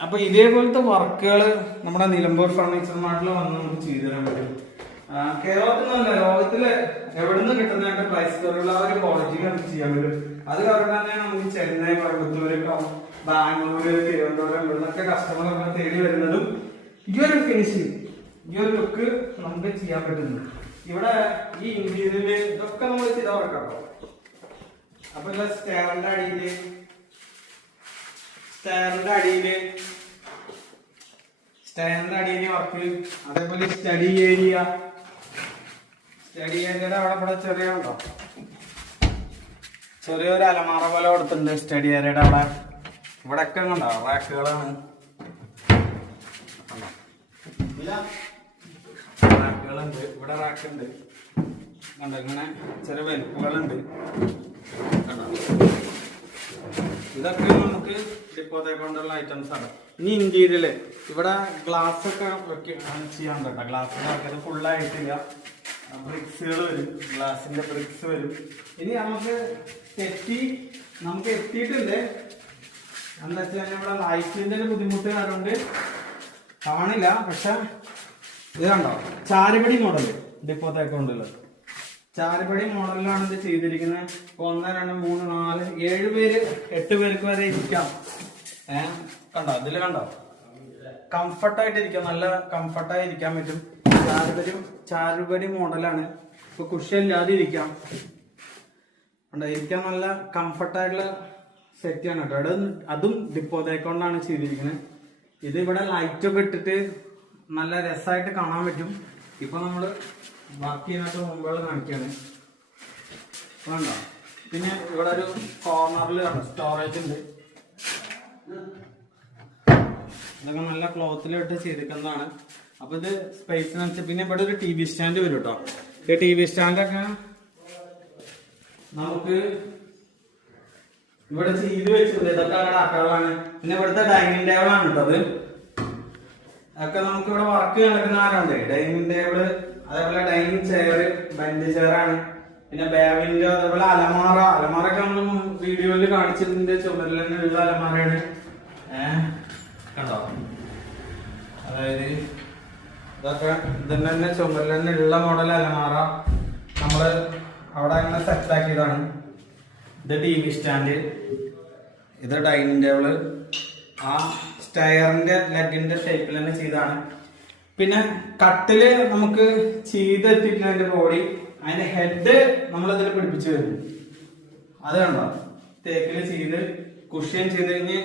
അപ്പൊ ഇതേപോലത്തെ വർക്കുകൾ നമ്മുടെ നിലമ്പൂർ ഫർണിച്ചർ മാർട്ടിൽ വന്ന് നമുക്ക് ചെയ്തു തരാൻ പറ്റും. കേരളത്തിൽ നിന്നല്ല, ലോകത്തില് എവിടുന്ന് കിട്ടുന്നതിന്റെ പ്രൈസ് കുറവുള്ള ആ ഒരു ക്വാളിറ്റിയിൽ നമുക്ക് ചെയ്യാൻ പറ്റും. അത് കാരണം തന്നെ നമുക്ക് ചെന്നൈ, കോയമ്പത്തൂര്, ബാംഗ്ലൂര്, തിരുവനന്തപുരം ഇവിടുന്നൊക്കെ കസ്റ്റമർ നമ്മളെ തേടി വരുന്നതും ഈ ഒരു ഫിനിഷിങ്, ഈ ഒരു ലുക്ക് നമുക്ക് ചെയ്യാൻ പറ്റുന്നു. ഇവിടെ ഈ ഇന്റീരിയറില് ഇതൊക്കെ നമ്മൾ ചെയ്ത വർക്കാട്ടോ. അപ്പൊ സ്റ്റെയറിന്റെ അടിയില് വർക്ക്, അതേപോലെ സ്റ്റഡി ഏരിയയുടെ അവിടെ ചെറിയുണ്ടോ, ചെറിയൊരു അലമാറ പോലെ കൊടുത്തിട്ടുണ്ട്. സ്റ്റഡി ഏരിയയുടെ അവിടെ ഇവിടെ ഒക്കെ കണ്ടോ റാക്കുകളാണ്, റാക്കുകളുണ്ട്. ഇവിടെ റാക്കുണ്ട് കണ്ടോ, ഇങ്ങനെ ചെറിയ വലിപ്പുകളുണ്ട് കണ്ടോ. ഇതൊക്കെ നമുക്ക് ഡിപ്പോത്തെ കൊണ്ടുള്ള ഐറ്റംസ് ആണ്. ഇനി ഇന്റീരിയല് ഇവിടെ ഗ്ലാസ് ഒക്കെ ചെയ്യാൻ പറ്റാം. ഗ്ലാസ് ഫുള്ളായിട്ടില്ല, ബ്രിക്സുകൾ വരും, ഗ്ലാസിന്റെ ബ്രിക്സ് വരും. ഇനി നമുക്ക് എത്തിയിട്ടുണ്ട്. എന്താ വെച്ചാൽ ഇവിടെ ലൈറ്റിന്റെ ബുദ്ധിമുട്ട് കാരണം കാണില്ല. പക്ഷെ ഇത് കണ്ടോ, ചാരുപടി മോഡല്, ഡിപ്പോത്തെ കൊണ്ടുള്ളത് ചാരുപടി മോഡലിലാണ് ഇത് ചെയ്തിരിക്കുന്നത്. 1, 2, 3, 4, 7 പേര് 8 പേർക്ക് വരെ ഇരിക്കാം. കണ്ടോ, ഇതില് കണ്ടോ, കംഫർട്ടായിട്ട് ഇരിക്കാം, നല്ല കംഫർട്ടായി ഇരിക്കാൻ പറ്റും. ചാരുപടി മോഡലാണ്. ഇപ്പൊ കുഷ്യല്ലാതെ ഇരിക്കാം, ഇരിക്കാൻ നല്ല കംഫർട്ടായിട്ടുള്ള സെറ്റാണ് കേട്ടോ. അതും ഡിപ്പോത്തെ കൊണ്ടാണ് ചെയ്തിരിക്കുന്നത്. ഇത് ഇവിടെ ലൈറ്റൊക്കെ ഇട്ടിട്ട് നല്ല രസമായിട്ട് കാണാൻ പറ്റും. ഇപ്പൊ നമ്മള് ബാക്കി ഇതിനകത്ത് മുമ്പുകൾ കാണിക്കാണ് വേണ്ട. പിന്നെ ഇവിടെ ഒരു കോർണറിൽ സ്റ്റോറേജ് ഉണ്ട്. ഇതൊക്കെ നല്ല ക്ലോത്തിലിട്ട് ചെയ്തിരിക്കുന്നതാണ്. അപ്പൊ ഇത് സ്പേസിനനുസരിച്ച്. പിന്നെ ഇവിടെ ഒരു TV സ്റ്റാൻഡ് വരും കേട്ടോ. ഈ TV സ്റ്റാൻഡൊക്കെ നമുക്ക് ഇവിടെ ചെയ്ത് വെച്ചിട്ടുണ്ട്. ഇതൊക്കെ അവിടെ ആക്കാളാണ്. പിന്നെ ഇവിടുത്തെ ഡൈനിങ് ടേബിൾ ആണ് കേട്ടോ. അതൊക്കെ നമുക്ക് ഇവിടെ വർക്ക് നടക്കുന്ന ആരുണ്ട്. ഡൈനിങ് ടേബിള്, അതേപോലെ ഡൈനിങ് ചെയർ, ബെഞ്ച് ചെയറാണ്. പിന്നെ ബാവിൻഡോ, അതേപോലെ അലമാറൊക്കെ നമ്മൾ വീഡിയോയിൽ കാണിച്ചിട്ടുണ്ട്. ചുമരിൽ തന്നെ ഉള്ള അലമാറയാണ്. കണ്ടോ, അതായത് ഇതൊക്കെ തന്നെ ചുമരിൽ തന്നെ ഉള്ള മോഡൽ അലമാറ നമ്മള് അവിടെ അങ്ങനെ സെറ്റ് ആക്കിയതാണ്. ഇത് TV സ്റ്റാൻഡ്, ഇത് ഡൈനിങ് ടേബിള്, ആ സ്റ്റെയറിന്റെ ലെഗിന്റെ ഷേപ്പിൽ തന്നെ ചെയ്താണ്. പിന്നെ കട്ടില് നമുക്ക് ചെയ്തെത്തിയിട്ടില്ല. അതിന്റെ ബോഡി, അതിന്റെ ഹെഡ് നമ്മളിതിൽ പിടിപ്പിച്ചു വരുന്നു. അത് കണ്ടോ, തേക്കില് ചെയ്ത് കുഷ്യൻ ചെയ്ത് കഴിഞ്ഞ്